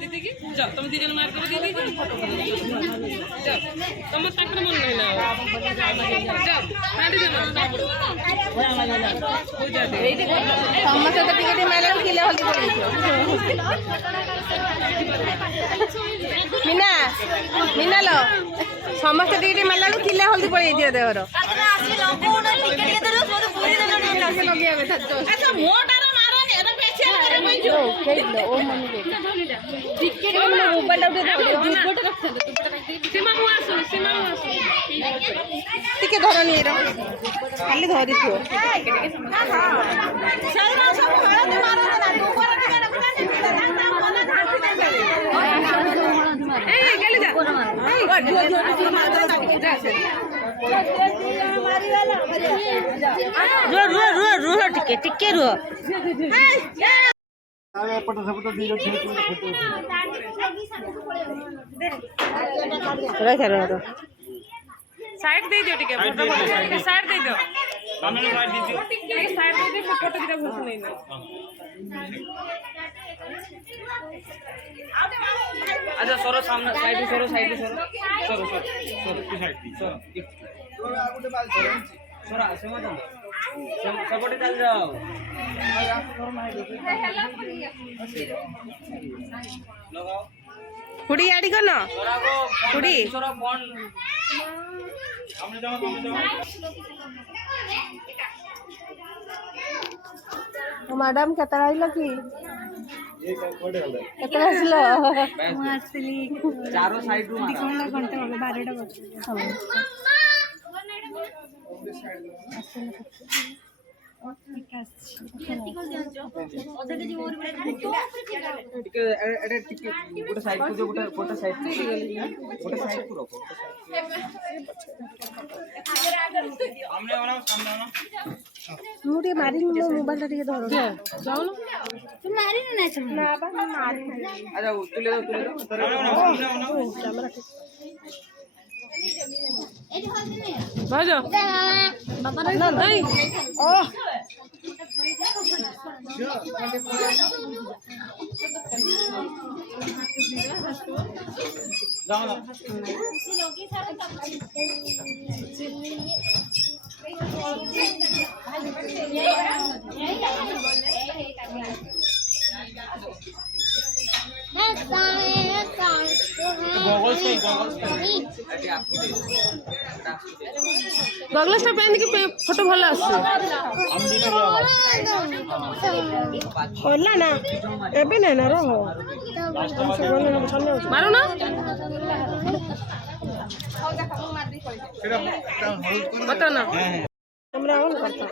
दीदी जाओ तुम दी जन मार कर दीदी फोटो जाओ तुम तक मन नहीं ना जाओ हांडी जन हो जाते समस्त तो टिके टिके मेला किले हल्दी पड़ी मीना मीना लो समस्त टिके टिके मेला किले हल्दी पड़ी दियो देवर अच्छा मोटा रे मारो ने एरा फेशियल करे मैं जो ओ मम्मी टिके टिके मोबाइल उठे दुपट्टा रखते सीमा मु आसो टिके धरनी रे खाली धरी थियो सारा सब हळदी मारो ना ऊपर टिके रखना ए गेली जा जो मार जा रुह टिके टिके रुह साइड दे दियो टिके फोटो साइड दे दियो सामने साइड दे दियो साइड दे दियो फोटो दिखा भूल नहीं ना अच्छा सरो सामने साइड सरो सरो की साइड सरो सरो ऐसे मत जाओ सपोर्ट चल जाओ लगाओ कुड़ी आड़ी को ना कुड़ी सरो फोन सामने जाओ मैडम केतना आइलो की केतना आइलो आसली चारों साइड रू मारा घंटा हो 12टा बजे गोटे साइड को जो गोटे साइड को रखो सामने आना मुझे मारी मोबाइल टा टिके धरो जाओ ना तू मारी ना ना बा मारी अच्छा तुले दो कैमरा भाजो बाबा नहीं ओ जाओ ना गगलस पेन की फोटो भल आस ना एबे ना ना रहो मारो ना बता ना हमरा ऑन करता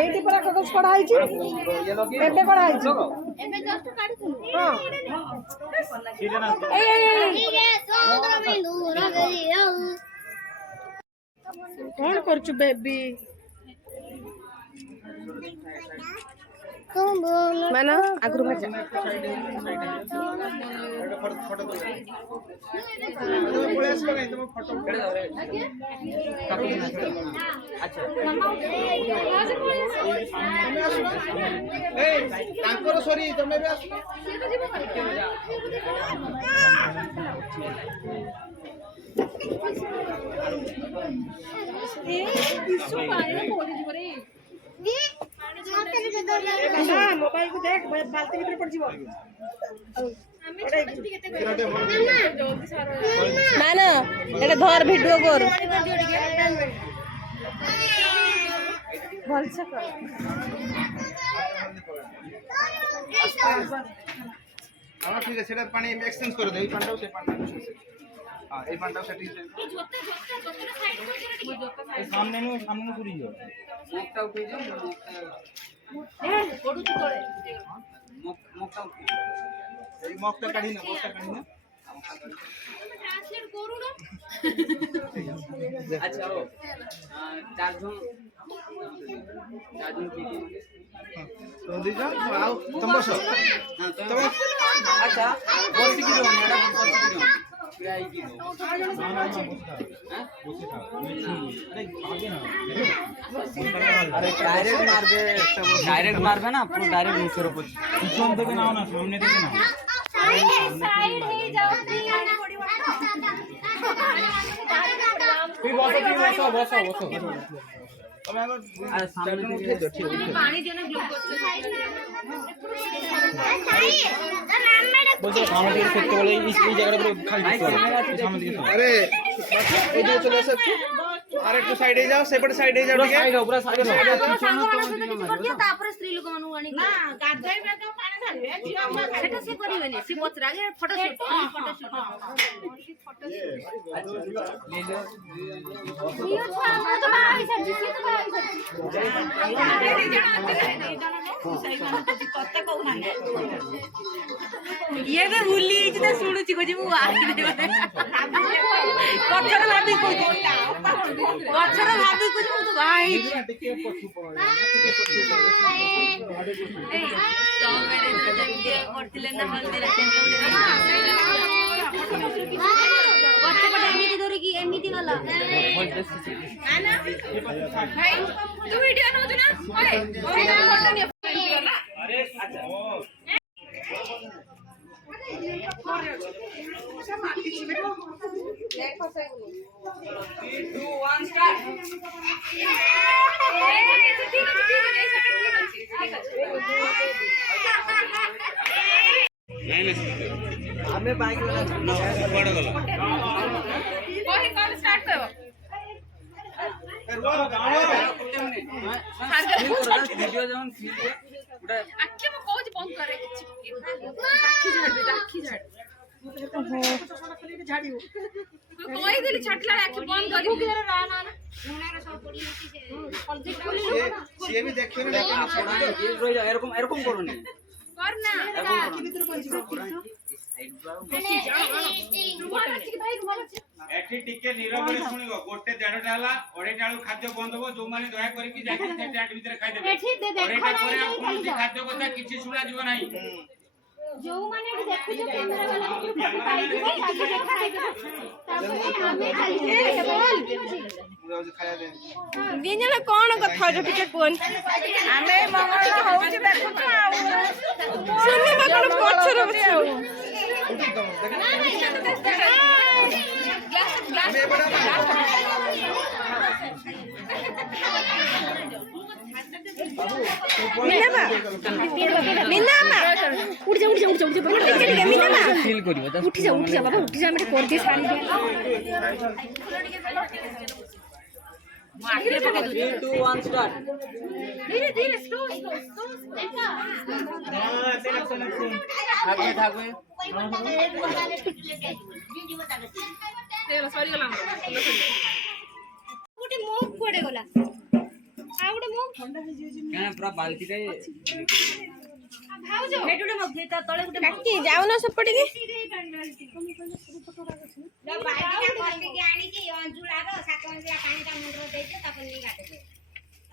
एटी पर कागज पढ़ाई छी एबे पढ़ाई छी एबे जस्ट काढिथुनु हां सीधे ना ए समुद्र में दूर गई कौन करछु बेबी कौन बोल माना आगरु भजा फोटो दो अच्छा ए तांकर सॉरी तमे भी आसो ए किसो पारे पड़ी जबरे मोबाइल को देख बाल्टी भीतर पड़ जीवो ना ना एटा धर वीडियो कर भल से कर हां ठीक है सेटा पानी एक्सचेंज कर दे पांडाव से पांडाव हां ए पांडाव सेटिंग से सामने नु पूरी जो मोकटा उठे जो ए पडु छी तळे मोकटा उठे ए मॉकटा काढी ना ट्रांसलेट करू ना अच्छा हो चार्जन तो दीजा आओ तुम बसो हां तुम अच्छा बस की रो मैडम बस की रो ডাইরেক্ট মারবে না, পুরো ডাইরেক্ট মুখের উপর। পিছন থেকে নাও না, সামনে থেকে নাও। সাইড হয়ে যাও তুই বসো, বসো। তবে আবার আরে সামনে থেকে ঠিক আছে। পানি দিয়ে না গ্লুকোজ বলছো সামনে থেকে করতে বলে এই জায়গাটা পুরো খালি দিতে হবে। সামনে থেকে আরে এই দিকে চলে এসে আর একটু সাইডে যাও, সেপটে সাইডে যাও, ঠিক আছে? সাইড উপরে সাইড তারপরে স্ত্রী ଲୋକମାନଙ୍କୁ ଆଣି ନା ଗାଧେଇବେ ତ ପାଣି ଢାଳିବେ ସେଟା ସେ କରିବେନି, ସେ ପଛରେ ଆଗେ ଫଟୋ ସୁଟ୍ ଇଏ ବି ଭୁଲି ଯାଇଛି ତା ଶୁଣୁଛି କହୁଛି ମୁଁ ପଛରେ ଭାବି କହୁଛି ପଛରେ ଭାବି କହୁଛି ମୁଁ ତ ବାହା ହେଇଛି କରିଥିଲେ ନା ହଳଦୀରେ ପଛପଟେ ଏମିତି ଧରିକି ଏମିତି ଗଲା ତୁ ଭିଡିଓ ନଉଛୁ ନା ଆମେ ବାଇକ୍ ଗଲା କୁଆଡେ ଗଲା କହି କଣ ଷ୍ଟାର୍ଟ କରିବ ଭିଡିଓ ଯେମন ଗୋଟେ ଆଖି ମୁଁ କହୁଛି ବନ୍ଦ କରେ ଆଖି ଝାଡି କହିଦେଲି ଛାଟିଲା ଆଖି ବନ୍ଦ କରିବି ସିଏ ବି ଦେଖିବେ ନା এরকম এরকম করুনি কর না এটি টিকে নীরବରେ শুଣିବ ଗୋଟେ ଦେଢ଼ଟା ହେଲା ଅଢ଼େଇଟା ବେଳକୁ ଖାଦ୍ୟ ବନ୍ଦ ହେବ ଯୋଉମାନେ ଦୟା କରିକି ଯାଇକି ସେ ଟ୍ୟାଣ୍ଟ ଭିତରେ ଖାଇଦେବେ ଅଢ଼େଇଟା ପରେ ଆଉ କୌଣସି ଖାଦ୍ୟ କଥା କିଛି ଶୁଣାଯିବ ନାହିଁ ଯୋଉମାନେ ଏଠି ଦେଖୁଛ କ୍ୟାମେରା ବାଲା ପାଇଯିବ ତାକୁ ଦେଖା ହେଇଯିବ ତାପରେ ଆମେ ଖାଇବା ଦେବେ। ଦି ଜଣ କଣ କଥା ହଉଛ ଟିକେ କୁହନ୍ତୁ ଆମେ ମଙ୍ଗଳ ହଉଛି ଦେଖୁଛୁ ଆଉ ଶୁଣି କଣ ପଛରେ ଅଛି ଆଉ ଆମେ ଏପଟେ ফিল করিব উঠি যা বাবা উঠি যা আমি করে দিয়ে শাড়ি দিয়ে 3 2 1 স্টার্ট ধীরে ধীরে স্লো থাকবে থাকবে সরি গেলাম ଗୋଟେ ମୋ କୁଆଡେ ଗଲା ଆଉ ଗୋଟେ ମୋ কেন পুরো বালতিটাই ଭାଉଜ ହେଟୁଟେ ମଗ୍ଧି ତା ତଳେ ଗୋଟେ କାକି ଯାଉନ ସେପଟିକି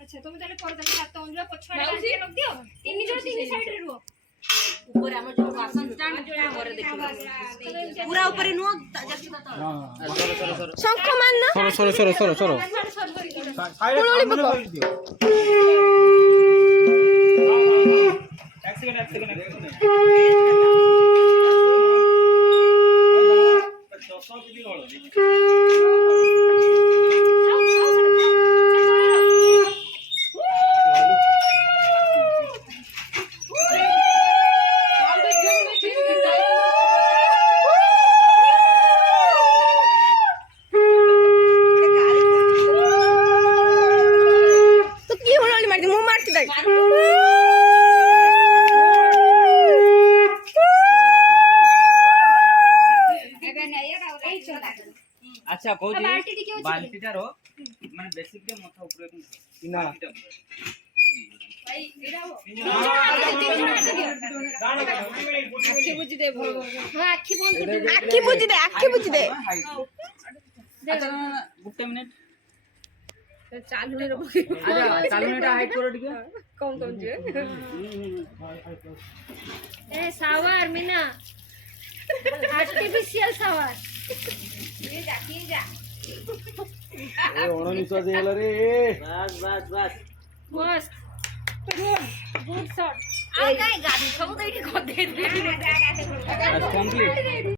ଆଚ୍ଛା ତମେ ତାହେଲେ କରିଦେବ 7 ଅଞ୍ଜୁଳା ପଛଆଡେ ଆସିକି ଲଗଦିଅ ତିନି ଜଣ ତିନି ସାଇଡରେ ରୁହ ଉପରେ ଆମର ଯୋଉ ବାସନ ଷ୍ଟାଣ୍ଡ ଉପରେ ଦେଖିବ ପୁରା ଉପରେ ନୁହଁ ଜଷ୍ଟ ତା ତଳେ ଶଙ୍ଖ ମାନ সরো সরো সরো সরো କୁଳୁଳି ପକ এক সেকেন্ড ତୁ କି ହୁଳୁଳି ମାରିଦି ମୁଁ ମାରତି ତାଇ আচ্ছা কৌজি বালতিটার মানে বেসিকলি মাথা উপরে না ଆଖି ବୁଝି ଦେ ହଁ ଆଖି ବନ୍ଦ କରି ଆଖି ବୁଝି ଦେ আচ্ছা ଗୋଟେ মিনিট ଚାଲୁଣିର আচ্ছা চালুনিটা হাইড করো ଟିକେ କଣ କଣ ଯେ ଏ ସାୱାର ମିନା ଆର୍ଟିଫିସିଆଲ ସାୱାର ଅଣନିଶ୍ୱାସୀ ହେଇଗଲା ରେ ବସ୍ ଗୁଡ୍ ଶଟ୍ ଆଉ କାଇଁ ଗାଧି ସବୁ ତ ଏଇଠି କରିଦେଇଥିଲି କମ୍ପ୍ଲିଟ